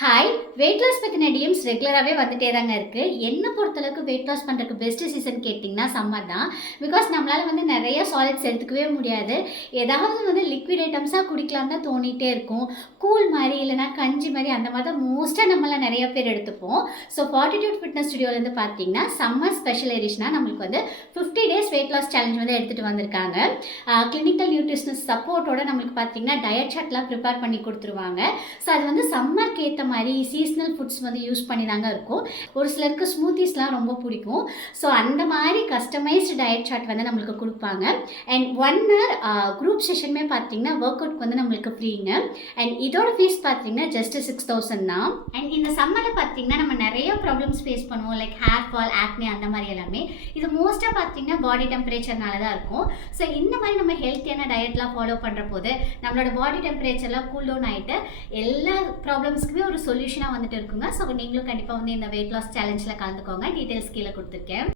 Hi! Weight loss பத்தின DMs ரெகுலராவே வந்துட்டே தாங்க இருக்கு. என்ன பொறுத்தளவுக்கு வெயிட் லாஸ் பண்றதுக்கு பெஸ்ட் சீசன் கேட்டிங்கன்னா சம்மர் தான். பிகாஸ் நம்மளால நெறைய சாலிட்ஸ் எடுத்துக்கவே முடியாது. ஏதாவது லிக்விட் ஐட்டம்ஸா குடிக்கலாம் தான் தோணிட்டே இருக்கும். கூழ் மாரி இல்லன்னா கஞ்சி மாரி அந்த மாரி தான் மோஸ்ட்டா நம்மலாம் நெறைய பேர் எடுத்துப்போம். ஸோ ஃபார்ட்டிட்யூட் ஃபிட்னஸ் ஸ்டுடியோலேருந்து பார்த்தீங்கன்னா, சம்மர் ஸ்பெஷல் எடிஷனா நம்மளுக்கு 50 டேஸ் வெயிட் லாஸ் சேலஞ்ச் எடுத்துட்டு வந்திருக்காங்க. கிளினிக்கல் நியூட்ரிஷனிஸ்ட் சப்போர்ட்டோட நம்மளுக்கு பார்த்தீங்கன்னா, டயட் சார்ட்லாம் ப்ரிப்பேர் பண்ணி குடுத்துருவாங்க. ஸோ அது சம்மர்க்கு ஏத்த மாரி சீசனல் ஃபுட்ஸ் யூஸ் பண்ணி தாங்க இருக்கும். ஒரு சிலருக்கு ஸ்மூத்தீஸ்லாம் ரொம்ப பிடிக்கும். ஸோ அந்த மாதிரி கஸ்டமைஸ்டு டயட் சார்ட் நம்மளுக்கு கொடுப்பாங்க. அண்ட் 1 ஹவர் குரூப் செஷனுமே பார்த்தீங்கன்னா ஒர்க் அவுட் நம்மளுக்கு ஃப்ரீங்க. அண்ட் இதோட ஃபீஸ் பார்த்தீங்கன்னா ஜஸ்ட் 6000 தான். அண்ட் இந்த சம்மரில் பார்த்தீங்கன்னா நம்ம நிறைய ப்ராப்ளம்ஸ் ஃபேஸ் பண்ணுவோம். லைக் ஹேர் ஃபால், ஆக்னி அந்த மாதிரி எல்லாமே. இது மோஸ்ட்டாக பார்த்தீங்கன்னா பாடி டெம்பரேச்சர்னால தான் இருக்கும். ஸோ இந்த மாதிரி நம்ம ஹெல்த்தியான டயட்லாம் ஃபாலோ பண்ணுற போது நம்மளோட பாடி டெம்பரேச்சர்லாம் கூல் டவுன் ஆகிட்டு எல்லா ப்ராப்ளம்ஸ்க்குமே ஒரு சொல்யூஷனாக இருக்குங்க. ஸோ நீங்களும் கண்டிப்பாக இந்த வெயிட் லாஸ் சேலஞ்சில் கலந்துக்கோங்க. டீட்டெயில்ஸ் கீழே கொடுத்துருக்கேன்.